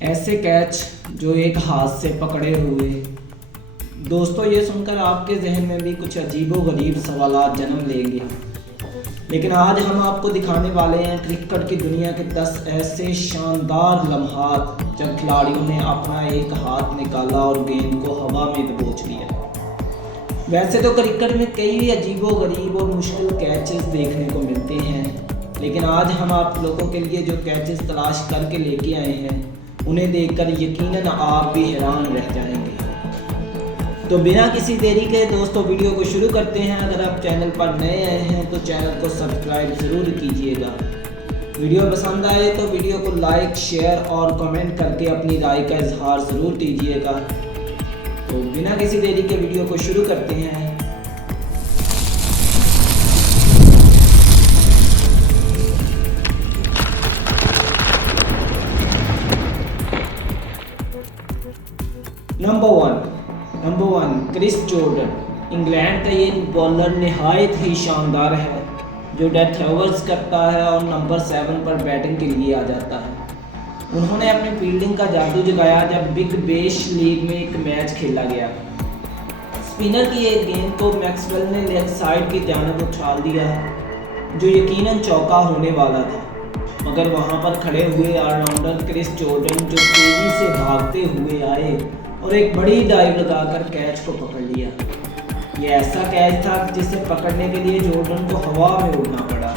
ऐसे कैच जो एक हाथ से पकड़े हुए। दोस्तों, ये सुनकर आपके जहन में भी कुछ अजीबोगरीब सवालात जन्म लेंगे, लेकिन आज हम आपको दिखाने वाले हैं क्रिकेट की दुनिया के 10 ऐसे शानदार लम्हात जब खिलाड़ियों ने अपना एक हाथ निकाला और गेंद को हवा में दबोच लिया। वैसे तो क्रिकेट में कई अजीबोगरीब और मुश्किल कैचेस देखने को मिलते हैं, लेकिन आज हम आप लोगों के लिए जो कैचेस तलाश करके लेके आए हैं उन्हें देखकर यकीनन आप भी हैरान रह जाएंगे। तो बिना किसी देरी के दोस्तों वीडियो को शुरू करते हैं। अगर आप चैनल पर नए आए हैं तो चैनल को सब्सक्राइब ज़रूर कीजिएगा। वीडियो पसंद आए तो वीडियो को लाइक, शेयर और कमेंट करके अपनी राय का इजहार ज़रूर कीजिएगा। तो बिना किसी देरी के वीडियो को शुरू करते हैं। Number one Chris Jordan. England का ये बॉलर नहायत ही शानदार है जो डेथ ओवर्स करता है और नंबर 7 पर बैटिंग के लिए आ जाता है। उन्होंने अपनी फील्डिंग का जादू जगाया जब बिग बैश लीग में एक मैच खेला गया। स्पिनर की एक गेंद को मैक्सवेल ने लेग साइड की जानब उछाल दिया जो यकीनन चौका होने वाला था, मगर वहां पर खड़े हुए ऑलराउंडर क्रिस जॉर्डन जो तेजी से भागते हुए आए और एक बड़ी डाइव लगाकर कैच को पकड़ लिया। यह ऐसा कैच था जिसे पकड़ने के लिए जॉर्डन को हवा में उड़ना पड़ा।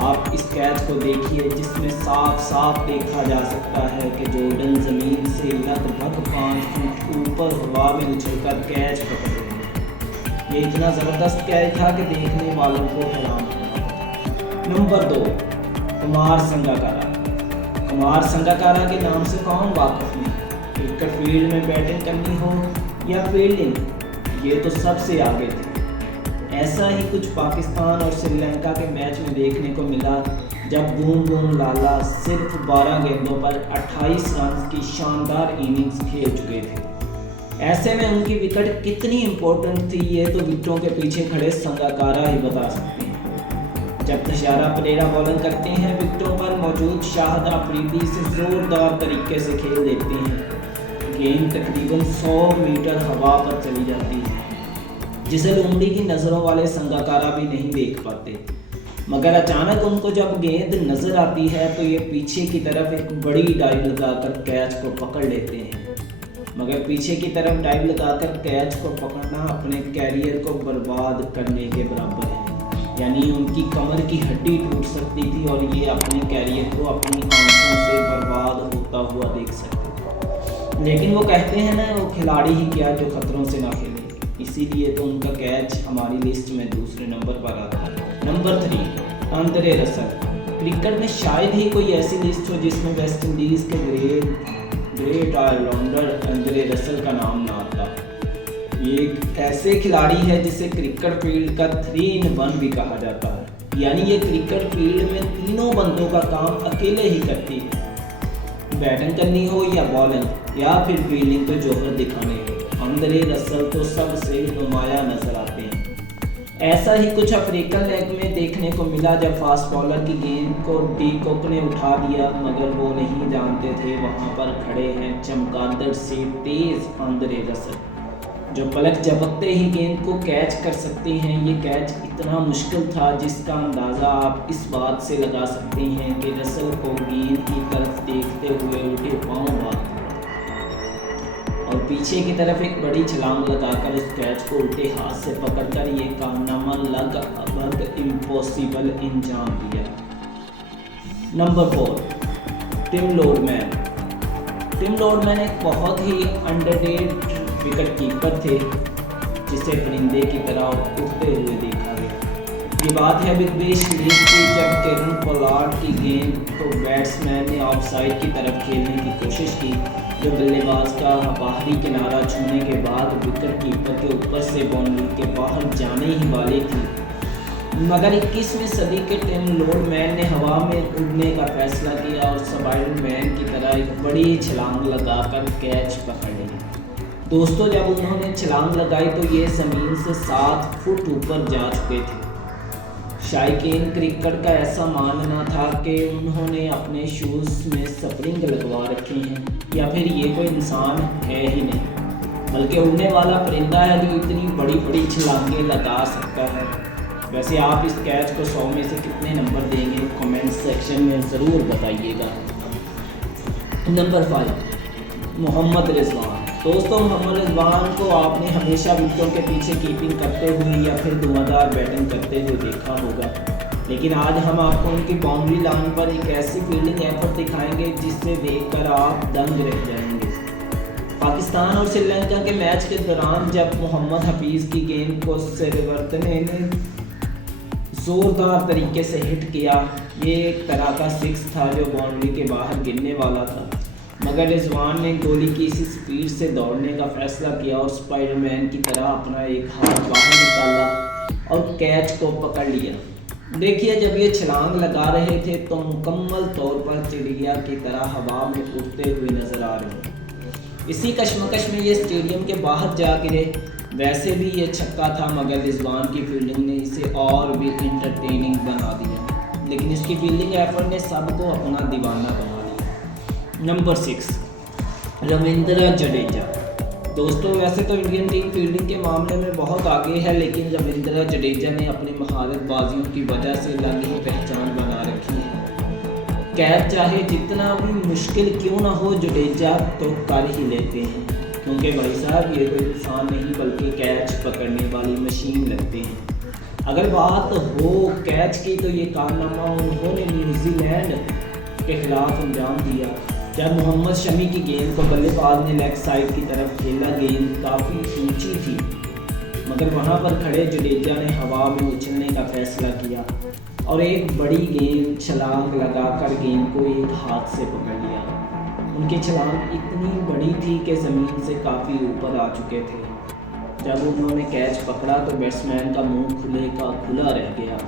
आप इस कैच को देखिए जिसमें साफ साफ देखा जा सकता है कि जॉर्डन जमीन से लगभग 5 फुट ऊपर हवा में उछलकर कैच पकड़ रहे। ये इतना ज़बरदस्त कैच था कि देखने वालों को हैरान किया। नंबर 2 कुमार संगाकारा। कुमार संगाकारा के नाम से कौन वाकिफ नहीं। क्रिकेट फील्ड में बैटिंग करनी हो या फील्डिंग, ये तो सबसे आगे थे। ऐसा ही कुछ पाकिस्तान और श्रीलंका के मैच में देखने को मिला जब बूम बूम लाला सिर्फ 12 गेंदों पर 28 रन की शानदार इनिंग्स खेल चुके थे। ऐसे में उनकी विकेट कितनी इम्पोर्टेंट थी ये तो विकेटों के पीछे खड़े संगाकारा ही बता सकते हैं। जब तशारा परेरा बॉलिंग करते हैं, विकेटों पर मौजूद शाहिद अफरीदी से जोरदार तरीके से खेल देते हैं। गेंद तकरीबन 100 मीटर हवा पर चली जाती है जिसे लोमड़ी की नज़रों वाले संगाकारा भी नहीं देख पाते, मगर अचानक उनको जब गेंद नज़र आती है तो ये पीछे की तरफ एक बड़ी डाइव लगाकर कैच को पकड़ लेते हैं। मगर पीछे की तरफ डाइव लगाकर कैच को पकड़ना अपने कैरियर को बर्बाद करने के बराबर है। यानी उनकी कमर की हड्डी टूट सकती थी और ये अपने कैरियर को अपनी आंखों से बर्बाद होता हुआ देख सकते थे। लेकिन वो कहते हैं ना, वो खिलाड़ी ही क्या जो खतरों से ना खेले, इसीलिए तो उनका कैच हमारी लिस्ट में दूसरे नंबर पर आता है। Number 3 Andre Russell. क्रिकेट में शायद ही कोई ऐसी लिस्ट हो जिसमें वेस्ट इंडीज़ के ग्रेट ऑलराउंडर आंद्रे रसल का नाम ना आता। ये एक ऐसे खिलाड़ी है जिसे क्रिकेट फील्ड का 3-in-1 भी कहा जाता है। यानी ये क्रिकेट फील्ड में तीनों बंदों का काम अकेले ही करती है। बैटिंग करनी हो या बॉलिंग या फिर फील्डिंग तो जौहर दिखाने हो, आंद्रे रसल तो सबसे नुमाया नजर आते हैं। ऐसा ही कुछ अफ्रीकन लीग में देखने को मिला जब फास्ट बॉलर की गेंद को डी कॉक ने उठा दिया, मगर वो नहीं जानते थे वहां पर खड़े हैं चमगादड़ से तेज आंद्रे रसल जो पलक झपकते ही गेंद को कैच कर सकते हैं। ये कैच इतना मुश्किल था जिसका अंदाज़ा आप इस बात से लगा सकते हैं कि रसल को गेंद की तरफ देखते हुए उल्टे पांव भागते और पीछे की तरफ एक बड़ी छलांग लगाकर उस कैच को उल्टे हाथ से पकड़कर ये कारनामा लगभग इम्पॉसिबल अंजाम दिया। Number 4 Tim Lordman. Tim Lordman एक बहुत ही अंडररेटेड विकेट कीपर थे जिसे परिंदे की तरह उड़ते हुए देखा गया। ये बात है बिग बैश लीग की जब केविन पोलार्ड की गेंद को बैट्समैन ने ऑफसाइड की तरफ खेलने की कोशिश की जो बल्लेबाज का बाहरी किनारा छूने के बाद विकेट कीपर के ऊपर से बाउंड्री के बाहर जाने ही वाली थी, मगर 21वीं सदी के टिम लॉर्डमैन ने हवा में उड़ने का फैसला किया और स्पाइडरमैन की तरह एक बड़ी छलांग लगाकर कैच पकड़ लिया। दोस्तों, जब उन्होंने छलांग लगाई तो ये ज़मीन से 7 फुट ऊपर जा चुके थे। शायकीन क्रिकेट का ऐसा मानना था कि उन्होंने अपने शूज़ में स्प्रिंग लगवा रखी हैं या फिर ये कोई इंसान है ही नहीं, बल्कि उड़ने वाला परिंदा है जो इतनी बड़ी बड़ी छलांगें लगा सकता है। वैसे आप इस कैच को 100 में से कितने नंबर देंगे कमेंट सेक्शन में ज़रूर बताइएगा। नंबर 5, मोहम्मद रिजवान। दोस्तों, मोहम्मद रिजवान को आपने हमेशा विकेटों के पीछे कीपिंग करते हुए या फिर धुआंधार बैटिंग करते हुए देखा होगा, लेकिन आज हम आपको उनकी बाउंड्री लाइन पर एक ऐसी फील्डिंग एफर्ट दिखाएंगे जिससे देखकर आप दंग रह जाएंगे। पाकिस्तान और श्रीलंका के मैच के दौरान जब मोहम्मद हफीज़ की गेंद को सेरवर्तने ने ज़ोरदार तरीके से हिट किया, ये एक तरह का 6 था जो बाउंड्री के बाहर गिरने वाला था, मगर रिजवान ने गोली की इसी स्पीड से दौड़ने का फैसला किया और स्पाइडरमैन की तरह अपना एक हाथ बाहर निकाला और कैच को पकड़ लिया। देखिए, जब ये छलांग लगा रहे थे तो मुकम्मल तौर पर चिड़िया की तरह हवा में उड़ते हुए नजर आ रहे। इसी कश्मकश में ये स्टेडियम के बाहर जा गिरे। वैसे भी ये छक्का था, मगर रिजवान की फील्डिंग ने इसे और भी इंटरटेनिंग बना दिया, लेकिन इसकी फील्डिंग एफर्ट ने सबको अपना दीवाना बना लिया। नंबर 6, रविंद्र जडेजा। दोस्तों, वैसे तो इंडियन टीम फील्डिंग के मामले में बहुत आगे है, लेकिन रविंद्र जडेजा ने अपनी महारतबाजियों की वजह से अलग ही पहचान बना रखी है। कैच चाहे जितना भी मुश्किल क्यों ना हो, जडेजा तो कर ही लेते हैं, क्योंकि भाई साहब ये कोई इंसान नहीं बल्कि कैच पकड़ने वाली मशीन लगते हैं। अगर बात हो कैच की तो ये कारनामा उन्होंने न्यूजीलैंड के खिलाफ अंजाम दिया, जब मोहम्मद शमी की गेंद को बल्लेबाज ने लेग साइड की तरफ खेला। गेंद काफ़ी ऊंची थी, मगर वहां पर खड़े जडेजा ने हवा में उछलने का फैसला किया और एक बड़ी गेंद छलांग लगाकर गेंद को एक हाथ से पकड़ लिया। उनकी छलांग इतनी बड़ी थी कि ज़मीन से काफ़ी ऊपर आ चुके थे। जब उन्होंने कैच पकड़ा तो बैट्समैन का मुंह खुला रह गया।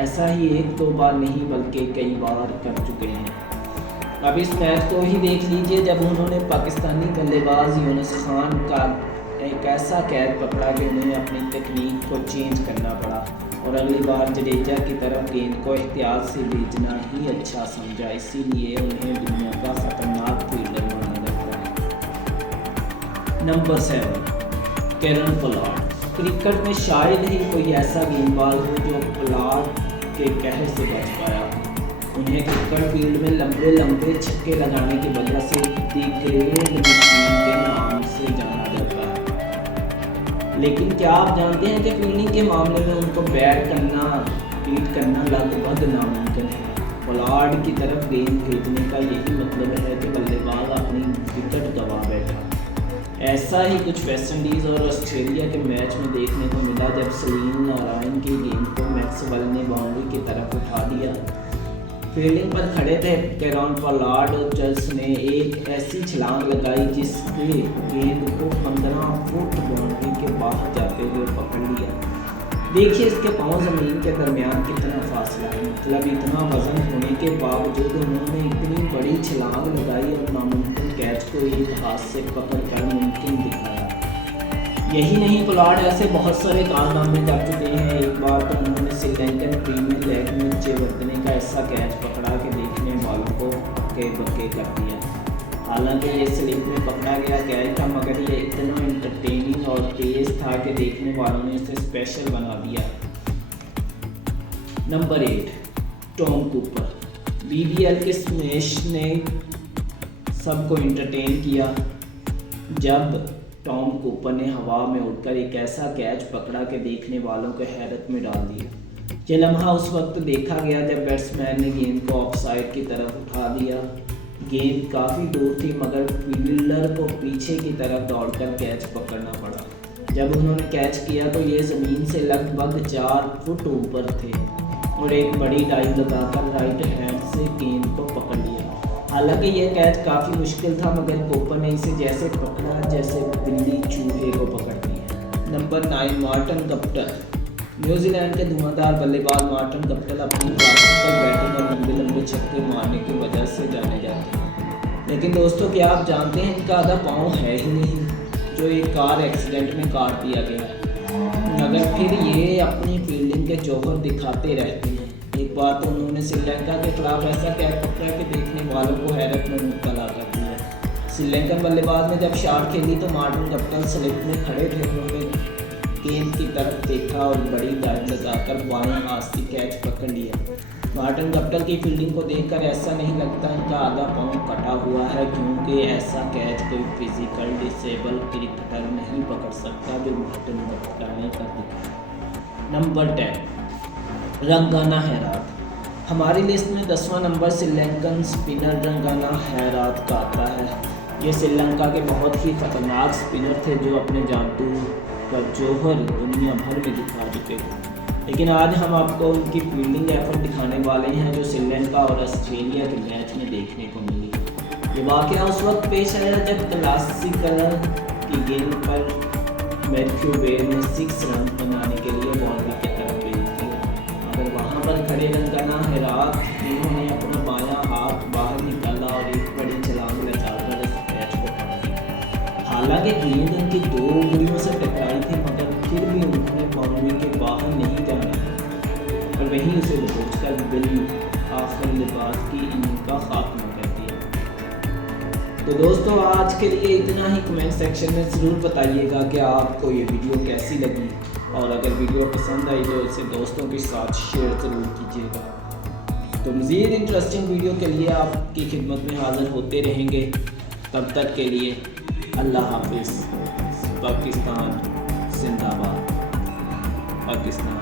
ऐसा ही 1-2 बार नहीं बल्कि कई बार कर चुके हैं। अब इस मैच को ही देख लीजिए जब उन्होंने पाकिस्तानी बल्लेबाज यूनुस खान का एक ऐसा कैच पकड़ा कि उन्हें अपनी तकनीक को चेंज करना पड़ा और अगली बार जडेजा की तरफ गेंद को एहतियात से भेजना ही अच्छा समझा, इसीलिए उन्हें दुनिया का खतरनाक फील्डर माना जाता है। Number 7, Kieron Pollard. क्रिकेट में शायद ही कोई ऐसा गेंदबाज हो जो पोलार्ड के कहर से बच पाया। उन्हें क्रिकेट फील्ड में लंबे लंबे छक्के लगाने की वजह से दी ग्रेट मशीन के नाम से जाना जाता है, लेकिन क्या आप जानते हैं कि फील्डिंग के मामले में उनको बैट करना बीट करना लगभग नामुमकिन है। पोलार्ड की तरफ गेंद भेजने का यही मतलब है कि बल्लेबाज अपनी विकेट गंवा बैठा। ऐसा ही कुछ वेस्टइंडीज़ और ऑस्ट्रेलिया के मैच में देखने को मिला जब सलीम नारायण की गेंद को मैक्सवेल ने बाउंड्री की तरफ उठा दिया। फील्डिंग पर खड़े थे केरन पोलार्ड और जल्स ने एक ऐसी छलांग लगाई जिससे गेंद को 15 फुट बाउंड्री के बाहर जाते हुए पकड़ लिया। देखिए इसके पांव ज़मीन के दरमियान कितना फासला है, मतलब इतना वजन होने के बावजूद उन्होंने इतनी बड़ी छलांग लगाई और नामुमकिन कैच को एक हाथ से पकड़ कर मुमकिन दिखाया। यही नहीं, पोलार्ड ऐसे बहुत सारे कारनामे कर चुके हैं। एक बार तो उन्होंने श्रीलंकन प्रीमियर लीग में चेवर्तने का ऐसा कैच पकड़ा कि देखने वालों को हक्के बक्के कर दिया। हालांकि ये स्लिप में पकड़ा गया कैच था, मगर ये इतना एंटरटेनिंग और तेज़ था कि देखने वालों ने इसे स्पेशल बना दिया। Number 8, Tom Cooper. BBL के स्मैश ने सबको एंटरटेन किया जब टॉम कूपर ने हवा में उड़कर एक ऐसा कैच पकड़ा कि देखने वालों को हैरत में डाल दिया। ये लम्हा उस वक्त देखा गया जब बैट्समैन ने गेंद को ऑफसाइड की तरफ उठा दिया। गेंद काफ़ी दूर थी, मगर फील्डर को पीछे की तरफ दौड़कर कैच पकड़ना पड़ा। जब उन्होंने कैच किया तो ये ज़मीन से लगभग 4 फुट ऊपर थे और एक बड़ी डाइव लगाकर राइट हैंड से गेंद को पकड़ लिया। हालांकि यह कैच काफ़ी मुश्किल था, मगर कूपर ने इसे जैसे पकड़ा जैसे बिल्ली चूहे को पकड़ती है। Number 9, Martin Guptill. न्यूजीलैंड के धुआंधार बल्लेबाज मार्टिन गप्टिल अपनी क्लासिकल बैटिंग और लंबे लंबे छक्के मारने की वजह से जाने जाते हैं, लेकिन दोस्तों क्या आप जानते हैं इनका आधा पाँव है ही नहीं, जो एक कार एक्सीडेंट में काट दिया गया। मगर फिर ये अपनी फील्डिंग के जौहर दिखाते रहते हैं। एक बार तो उन्होंने श्रीलंका के खिलाफ ऐसा कैच पकड़ा कि देखने वालों को हैरत में मुब्तला कर दिया। श्रीलंकन बल्लेबाज ने जब शॉट खेली तो मार्टिन गप्टिल स्लिप में खड़े थे। उन्होंने गेंद की तरफ देखा और बड़ी डाइव लगाकर बाएं हाथ से कैच पकड़ लिया। मार्टिन गप्टिल की फील्डिंग को देखकर ऐसा नहीं लगता इनका आधा पाँव कटा हुआ है, क्योंकि ऐसा कैच कोई फिजिकल डिसेबल क्रिकेटर नहीं पकड़ सकता जो मार्टिन गप्टिल ने कर दिखाया। नंबर 10, रंगाना हैरात। हमारी लिस्ट में 10वां नंबर श्रीलंकन स्पिनर रंगाना हैरात का आता है। ये श्रीलंका के बहुत ही खतरनाक स्पिनर थे जो अपने जादू का जौहर दुनिया भर में दिखा चुके थे। लेकिन आज हम आपको उनकी फील्डिंग एफर्ट दिखाने वाले हैं जो श्रीलंका और ऑस्ट्रेलिया के मैच में देखने को मिली। ये वाक़या उस वक्त पेश आया जब क्लासिकल की गेंद पर मैथ्यू वेड ने 6 रन बनाने के लिए बाउंड्री की तरफ भेज दिया। मगर वहाँ पर खड़े रंगाना हैरात उन्होंने अपना बायां हाथ बाहर निकाला और एक बड़ी छलांग लगाकर इस कैच को पकड़ लिया। हालांकि गेंद उनकी 2 उंगलियों से टकराई थी, मगर फिर भी उन्होंने बाउंड्री के बाहर नहीं जाने और वहीं उसे दबोचकर बिल आखिर लिबास की इनिंग का खात्मा कर दिया। तो दोस्तों आज के लिए इतना ही। कमेंट सेक्शन में ज़रूर बताइएगा कि आपको ये वीडियो कैसी लगी, और अगर वीडियो पसंद आई तो इसे दोस्तों के साथ शेयर ज़रूर कीजिएगा। तो मज़ीद इंटरेस्टिंग वीडियो के लिए आपकी खिदमत में हाज़िर होते रहेंगे। तब तक के लिए अल्लाह हाफिज़। पाकिस्तान जिंदाबाद। पाकिस्तान।